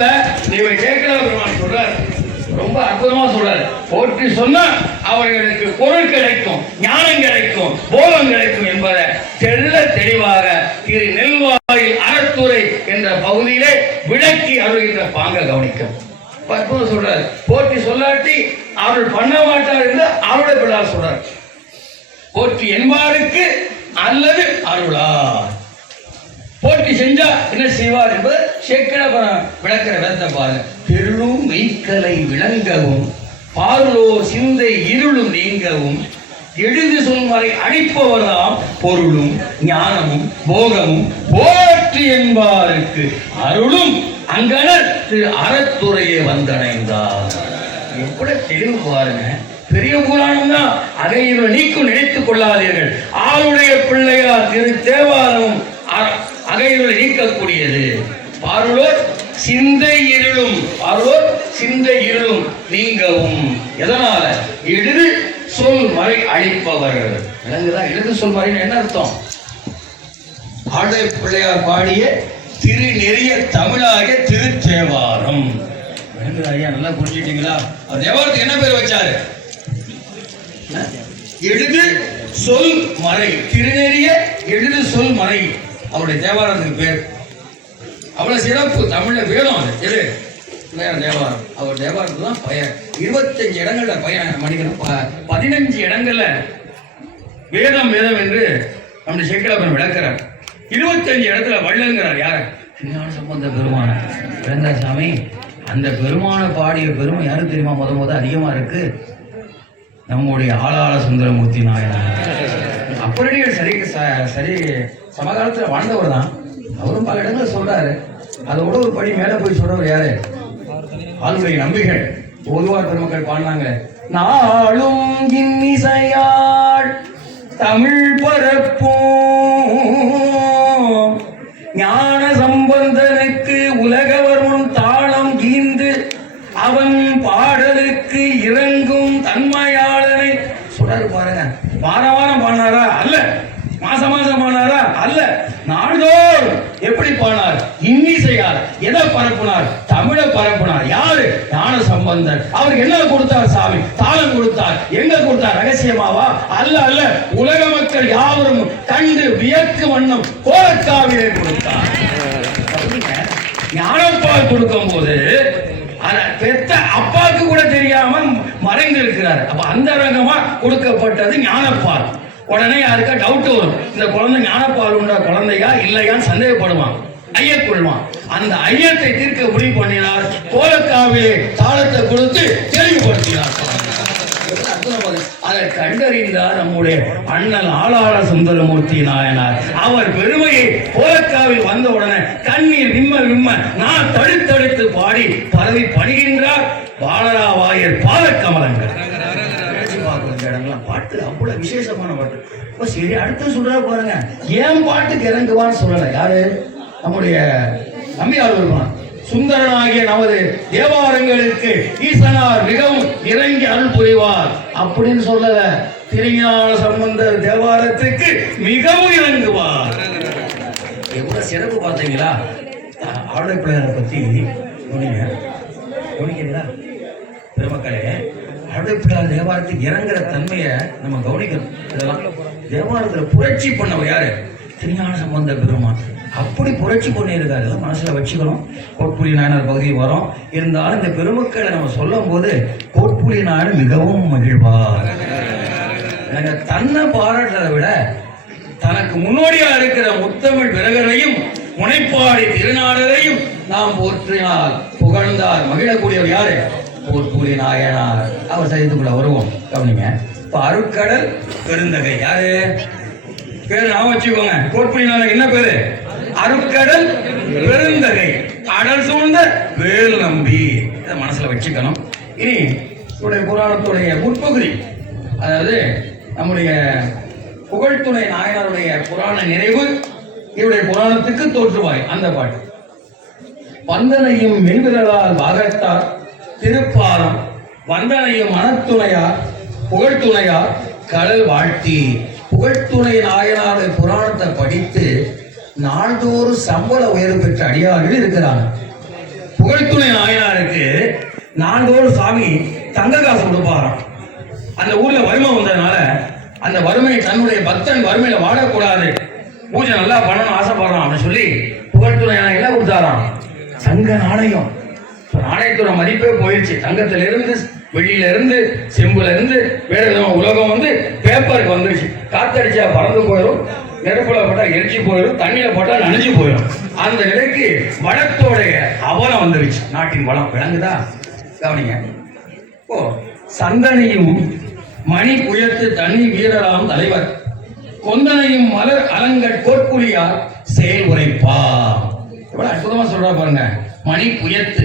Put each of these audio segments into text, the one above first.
சொல்றாரு, ரொம்ப அற்புதமா சொல்றாரு. போற்றி சொன்னா அவர்களுக்கு பொருள் கிடைக்கும், ஞானம் கிடைக்கும், போகம் கிடைக்கும் என்பதை தெள்ள தெளிவாக திரு நெல்வாயில் அறத்துறை என்ற பகுதியிலே விளக்கி அருகின்ற பாங்க கவனிக்கும். அற்புதம் சொல்றாரு. போற்றி சொல்லாட்டி அவர்கள் பண்ண மாட்டார் என்று அவருடைய பிள்ளார் சொல்றார். போற்றி என்பாருக்கு அல்லது அருளார். போற்றி செஞ்சா என்ன செய்வார் என்பது சேக்கிழார் விளக்கிற வேதத்தை பாருங்க. பெருளும் மெய்க்கலை விளங்கவும் பாருளோ சிந்தை இருளும் நீங்கவும் எழுது சொல்வரை அடிப்பவர்தாம் பொருளும் ஞானமும் போகமும் போற்றி என்பாருக்கு அருளும் அங்கனர் திரு அறத்துறையை வந்தடைந்தார். எப்படி தெளிவு பாருங்க. பெரிய புராணம் தான், அதை நீக்கும் நினைத்துக் கொள்ளாதீர்கள். ஆளுடைய பிள்ளையார் திரு தேவாரமும் அகையுள் நீக்கக்கூடியது. பாருளோர் சிந்தை இருளும், பாருளோர் சிந்தை இருளும் நீங்கவும். எதனால? எழுது சொல் மறை அழிப்பவர். விளங்குதா? எழுது சொல் மறைன்னு என்ன அர்த்தம்? ஆளுடைய பிள்ளையார் பாடிய திரு நெறிய தமிழாகிய திருத்தேவாரம். விளங்குதா ஐயா? நல்லா புரிஞ்சுட்டீங்களா? தேவாரத்துக்கு என்ன பேர் வச்சாரு? எழுது சொல் மறை. திருநெறிய எழுது சொல் மறை அவருடைய தேவாரத்துக்கு பேர். அவ்வளவு சிறப்பு. தமிழ்ல வேணும் அது. எது தேவாரம்? அவர் தேவாரத்துக்கு தான் பையன் 25 இடங்கள்ல பையன் மணிக்கணும். 15 இடங்கள்ல வேதம் வேதம் என்று நம்முடைய சேக்கிழார் விளக்கிறார். 25 இடத்துல வள்ளல்கிறார். யார? திருஞான சம்பந்த பெருமான சாமி. அந்த பெருமான பாடிய பெருமை யாரும் தெரியுமா? முத அதிகமா இருக்கு நம்முடைய ஆளாள சுந்தரமூர்த்தி நாயனார். அப்படியே சரி சமகாலத்தில் வாழ்ந்தவர் தான். அவரும் பல இடங்கள் சொல்றாரு. அதோட ஒரு படி மேல போய் சொல்றவர் யாரு? ஆளுடைய நம்பிகள் ஓதுவார் பெருமக்கள் பாடினாங்க. நாளும் இன்னிசையாள் தமிழ் பரப்பும் ஞான சம்பந்தனுக்கு உலகவர் முன் தாளம் கீந்து அவன் பாடலுக்கு இறங்கும் தன்மையாளனை சொல்றாரு பாருங்க. வாரம் பாடினாரா? அல்ல. மாசம் பாடினாரா? அல்ல. நாள்தோறும் எப்படி பாடினார்? இன்னிசையார். எதை பரப்புனார்? தமிழை பரப்புனார். யாரு? ஞான சம்பந்தர். அவருக்கு என்ன கொடுத்தார் சாமி? தாளம் கொடுத்தார். எங்க கொடுத்தார்? ரகசியமாவா? அல்ல. உலக மக்கள் யாவரும் கண்டு வியக்கு வண்ணம் கோலக்காவிலே கொடுத்தார். ஞானப்பால் கொடுக்கும் போது பெத்த அப்பாவுக்கு கூட தெரியாம மறைந்து இருக்கிறார். அப்ப அந்த ரகமா கொடுக்கப்பட்டது ஞானப்பால். உடனே யாருக்கா டவுட் வரும். இந்த குழந்தை ஞானப்பால் உண்டா குழந்தையா இல்லையான்னு சந்தேகப்படுவான், ஐயக்கொள்வான். அந்த ஐயத்தை தீர்க்க முடிவு பண்ணினார். கோலக்காவிலே தாளத்தை கொடுத்து தெளிவுபடுத்தினார். அதை கண்டறிந்தார் நம்முடைய அண்ணல் ஆளாள சுந்தரமூர்த்தி நாயனார். அவர் பெருமையை கோலக்காவில் வந்த உடனே கண்ணீர் விம்ம நான் தடுத்தடுத்து பாடி பரவி பணிகின்றார் பாலராவாயர் பாலக்கமலங்கள். பாட்டு அவ்வளவு விசேஷமான பாட்டு. சரி, அடுத்து சொல்ற பாருங்க. ஏன் பாட்டுக்கு இறங்குவான்னு சொல்லல. யாரு? நம்முடைய நம்பியார் வருவான். சுந்தரனாகிய நமது தேவாரங்களுக்கு ஈசனார் மிகவும் இறங்கி அருள் புரிவார் அப்படின்னு சொல்லல. திருஞான சம்பந்தர் தேவாரத்துக்கு மிகவும் இறங்குவார். எவ்வளவு சிறப்பு பார்த்தீங்களா? ஆளுடைய பிள்ளையாரை பத்தி கவனிக்கிறீங்களா பெருமக்களே? ஆளுடைய பிள்ளையார் தேவாரத்துக்கு இறங்குற தன்மையை நம்ம கவனிக்கணும். இதெல்லாம் தேவாரத்தில் புரட்சி பண்ணவர் யாரு? திருஞான சம்பந்த பெருமான். அப்படி புரட்சி பண்ணியிருக்காரு. மனசுல வச்சுக்கணும். கோட்புலி நாயனார் பகுதி வரும். இருந்தாலும் இந்த பெருமக்களை நம்ம சொல்லும் போது கோட்புலி நாயன் மிகவும் மகிழ்வார். தன்னை பாராட்டுறதை விட தனக்கு முன்னோடியா இருக்கிற முத்தமிழ் பிறகரையும் முனைப்பாடி திருநாடரையும் நாம் போற்றினால் புகழ்ந்தார் மகிழக்கூடியவர் யாரு? கோட்புலி நாயனார். அவர் சரித்துக்குள்ள வருவோம். கவனிங்க. இப்ப அருட்கடல் பெருந்தகை யாரு? பேரு நான் வச்சுக்கோங்க. கோட்புலி நாயனார் என்ன பேரு? அருட்கடல் பெருந்தகை. கடல் சூழ்ந்த வேல் நம்பி. இதை மனசுல வச்சுக்கணும். இனி புராணத்துடைய முற்பகுதி, அதாவது நம்முடைய புகழ்துணை நாயனாருடைய புராண நிறைவு, இவருடைய புராணத்துக்கு தோற்றுவாய் அந்த பாட்டு. வந்தனையும் மென்விரலால் வாகத்தார் திருப்பாலம் வந்தனையும் மனத்துணையார் புகழ்துணையார் கடல் வாழ்த்தி. புகழ்துணை நாயனாருடைய புராணத்தை படித்து நாள்தோறும் சம்பள உயர்வு பெற்ற அடியார்கள் இருக்கிறாங்க. புகழ்த்துணை நாயனாருக்கு நாள்தோறும் சாமி தங்க காசு கொடுப்பாராம். அந்த ஊர்ல வறுமை வந்ததுனால அந்த வறுமையை தன்னுடைய பக்தன் வறுமையில வாழக்கூடாது, பூஜை நல்லா பண்ணணும் ஆசைப்படுறான் அப்படின்னு சொல்லி புகழ்த்துணை நாயகர் என்ன கொடுத்தாராம்? தங்க நாணயம். நாணயத்தோட மதிப்பே போயிடுச்சு. தங்கத்துல இருந்து, வெள்ளியில இருந்து, செம்புல இருந்து, வேற விதமா உலகம் வந்து பேப்பருக்கு வந்துருச்சு. காத்தடிச்சா பறந்து போயிடும், நெருப்புல போட்டா எரிச்சு போயிடும், தண்ணியில போட்டா நனைஞ்சு போயிடும். அந்த நிலைக்கு வளத்தோடைய அவலம் வந்துருச்சு. நாட்டின் வளம் விளங்குதா? கவனிங்க. ஓ, சந்தனையும் மணி புயத்து தண்ணி வீரராம் தலைவர், கொந்தனையும் மலர் அலங்கட் கோட்புலியார் செயல் உரைப்பா. எவ்வளவு அற்புதமா சொல்றா பாருங்க. மணி புயத்து,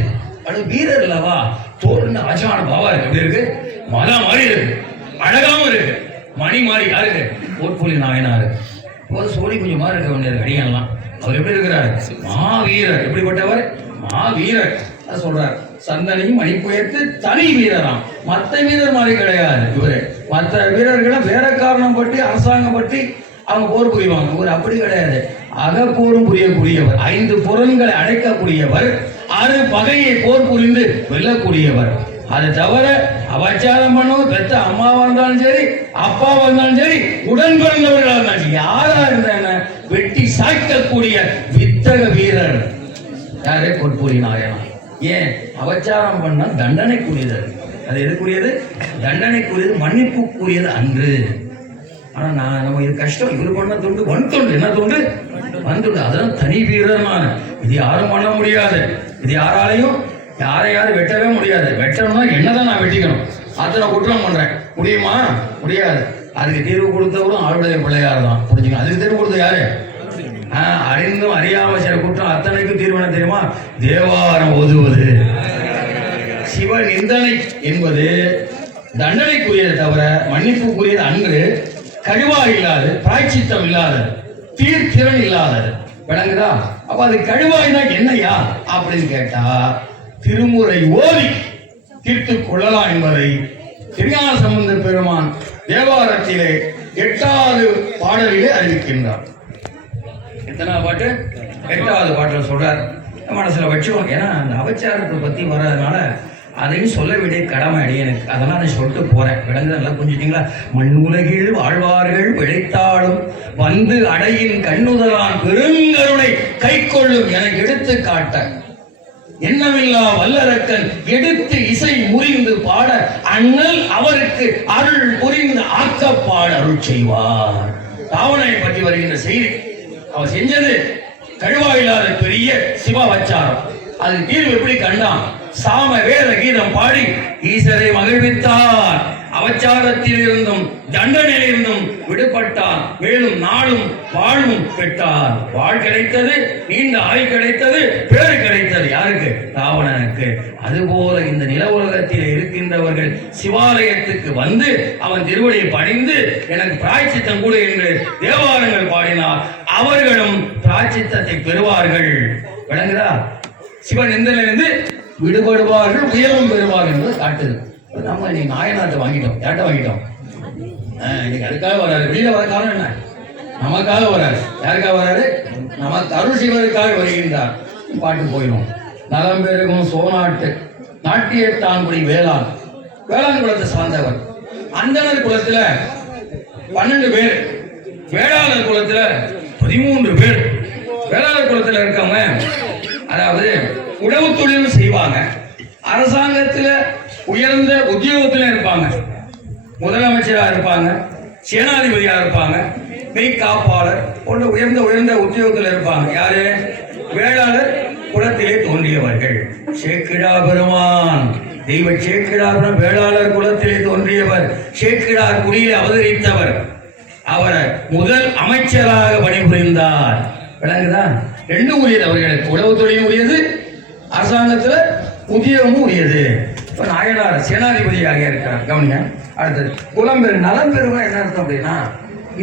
அது வீரர் இல்லவா, தோல்னு அஜான பாவா இருக்கு. எப்படி இருக்கு? மலை மாதிரி இருக்கு, அழகாவும் இருக்கு. மணி மாதிரி யாருக்கு? கோட்புலி நாயனாரு. ஒரு சோழி கொஞ்சம் மாதிரி இருக்க வேண்டியது அடியெல்லாம். அவர் எப்படி இருக்கிறார்? மாவீரர். எப்படிப்பட்டவர்? மாவீரர் சொல்றார். சந்தனையும் மணி புயத்து தனி வீரராம். மற்ற வீரர் மாதிரி கிடையாது இவரு. மற்ற வீரர்களை வேற காரணம் பற்றி, அரசாங்கம் பற்றி அவங்க போர் புரிவாங்க. இவர் அப்படி கிடையாது. அகப்போரும் புரியக்கூடியவர், 5 புறன்களை அடைக்கக்கூடியவர், 6 பகையை போர் புரிந்து வெல்லக்கூடியவர். அது தவிர அபச்சாரம் பண்ணவும் பெற்ற அம்மாவா இருந்தாலும் சரி, அப்பாவா இருந்தாலும் சரி, உடன் பிறந்தவர்களாக இருந்தாலும் யாரா இருந்தா வெட்டி சாய்க்கக்கூடிய வித்தக வீரர் யாரு? கோட்புலி நாயனார். ஏன்? அபச்சாரம் பண்ணா தண்டனைக்குரியது. அது எதுக்குரியது? தண்டனைக்குரியது, மன்னிப்புக்குரியது அன்று. ஆனா நம்ம இது கஷ்டம். இவரு பண்ண தொண்டு வன் தொண்டு. என்ன தொண்டு? வன் தொண்டு. அதெல்லாம் தனி வீரர். நான் இது யாரும் பண்ண முடியாது. இது யாராலையும் யாரையாரும் வெட்டவே முடியாது. வெட்டணும்னா என்னதான் நான் வெட்டிக்கணும். அத்தனை குற்றம் பண்றேன், முடியுமா? முடியாது. அதுக்கு தீர்வு கொடுத்தவரும் ஆளுடைய பிள்ளையார் தான். புரிஞ்சுக்கணும். அதுக்கு தீர்வு கொடுத்த யாரு? அறிந்தும் அறியாம சில குற்றம் அத்தனைக்கும் தீர்வு என்ன தெரியுமா? தேவாரம் ஓதுவது. சிவ நிந்தனை என்பது தண்டனைக்குரியதை தவிர மன்னிப்புக்குரியது அன்று. கழிவா இல்லாது, பிராய்ச்சித்தம் இல்லாதது, தீர்த்திறன் இல்லாதது. விளங்குதா? அப்ப அது கழிவாய்னா என்னையா அப்படின்னு கேட்டா, திருமுறை ஓதி தீர்த்து கொள்ளலாம் என்பதை திருஞான சம்பந்த பெருமான் தேவாரத்திலே 8வது பாடலிலே அறிவிக்கின்றார். எத்தனை பாட்டு? 8வது பாட்டில் சொல்றார். மனசுல வச்சுக்கோங்க. ஏன்னா அந்த அபச்சாரத்தை பத்தி வர்றதுனால அதையும் சொல்ல வேண்டிய கடமை அடியனுக்கு. அதெல்லாம் நான் சொல்லிட்டு போறேன். விளங்குது? நல்லா புரிஞ்சுட்டீங்களா? மண் உலகில் வாழ்வார்கள் பிழைத்தாலும் வந்து அடையின் கண்ணுதலான் பெருங்கருணை கை கொள்ளும் எனக்கு எடுத்து காட்ட, என்னமில்லா வல்லரக்கன் எடுத்து இசை முறிந்து பாட, அண்ணல் அவருக்கு அருள் புரிந்து ஆக்கப்பாட அருள் செய்வார். ராவணனை பற்றி வருகின்ற செய்தி. அவர் செஞ்சது கழுவாயில்லாத பெரிய சிவாவச்சாரம். அது தீர்வு எப்படி கண்டான்? சாம வேத கீதம் பாடி ஈசரை மகிழ்வித்தார். அவச்சாரத்தில் இருந்தும் தண்டனையில் இருந்தும் விடுபட்டார். மேலும் நாளும் வாழ்வும் பெற்றார். வாழ் கிடைத்தது, நீண்ட ஆய் கிடைத்தது, பேரு கிடைத்தது. யாருக்கு? ராவணனுக்கு. அதுபோல இந்த நில உலகத்தில் இருக்கின்றவர்கள் சிவாலயத்துக்கு வந்து அவன் திருவடியை பணிந்து எனக்கு பிராய்ச்சித்தம் கூட என்று தேவாரங்கள் பாடினார். அவர்களும் பிராய்ச்சித்தத்தை பெறுவார்கள். விளங்குதா? சிவநிந்தனிலிருந்து விடுபடுவார்கள், உயர்வும் பெறுவார்கள் என்பது காட்டுது. நம்ம இன்னைக்கு நாயனார்ட்ட வாங்கிட்டோம். யார்கிட்ட வாங்கிட்டோம்? இன்னைக்கு அதுக்காக வராரு. வெளியில வர காரணம் என்ன? நமக்காக வராரு. யாருக்காக வராரு? நமக்கு அருள் செய்வதற்காக வருகின்றார். பாட்டு போயிடும். நலம் பெருகும் சோநாட்டு நாட்டியத்தான்குடி வேளாண். வேளாண் குலத்தை சார்ந்தவர். அந்தனர் குலத்துல 12 பேர், வேளாளர் குலத்துல 13 பேர். வேளாளர் குலத்துல இருக்கவங்க அதாவது உழவு தொழிலும் செய்வாங்க, அரசாங்கத்துல உயர்ந்த உத்தியோகத்துல இருப்பாங்க, முதலமைச்சரா இருப்பாங்க, சேனாதிபதியா இருப்பாங்க, மெய்காப்பாளர் போன்ற உயர்ந்த உத்தியோகத்தில் இருப்பாங்க. யாரு? வேளாளர் குலத்திலே தோன்றியவர்கள். சேக்கிழா பெருமான், தெய்வ சேக்கிழா வேளாளர் குலத்திலே தோன்றியவர். சேக்கிழார் குடியிலே அவதரித்தவர். அவர் முதல் அமைச்சராக பணிபுரிந்தார். விளங்குதா? 2 உரியது அவர்களுக்கு. உழவு தொழிலும் உரியது, அரசாங்கத்துல உத்தியோகமும் உரியது. இப்ப நாயனார் சேனாதிபதியாக இருக்கிறார். கவனிங்க. அடுத்தது புலம்பெரு. நலம் பெருமை என்ன அர்த்தம் அப்படின்னா,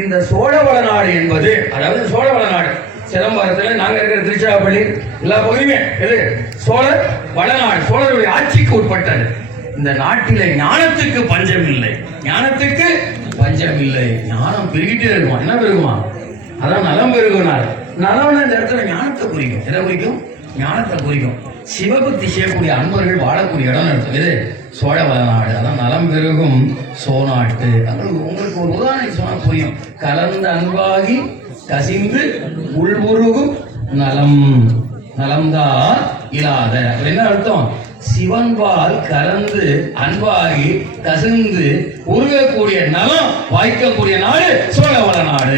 இந்த சோழவள நாடு என்பது, அதாவது சோழவள நாடு சிதம்பரத்துல நாங்க இருக்கிற திருச்சிராப்பள்ளி எல்லா பகுதியுமே எது? சோழர் வளநாடு, சோழருடைய ஆட்சிக்கு உட்பட்டது. இந்த நாட்டில ஞானத்துக்கு பஞ்சம் இல்லை. ஞானத்துக்கு பஞ்சம் இல்லை. ஞானம் பெருகிட்டே இருக்குமா? என்ன பெருகுமா? அதான் நலம் பெருகுனார். நலம் இந்த இடத்துல ஞானத்தை குறிக்கும். எதை குறிக்கும்? ஞானத்தை குறிக்கும். சிவபக்தி செய்யக்கூடிய அன்பர்கள் வாழக்கூடிய இடம் இருக்கும். இது சோழ வளநாடு. அதான் நலம் பெருகும் சோநாட்டு. உங்களுக்கு ஒரு உதாரணம் சொன்னா புரியும். கலந்த அன்பாகி கசிந்து உள்வுருகும் நலம். நலம்தான் இல்லாத என்ன அர்த்தம்? சிவன்பால் கலந்து அன்பாகி கசிந்து உருகக்கூடிய நலம் வாய்க்கக்கூடிய நாடு சோழ வளநாடு.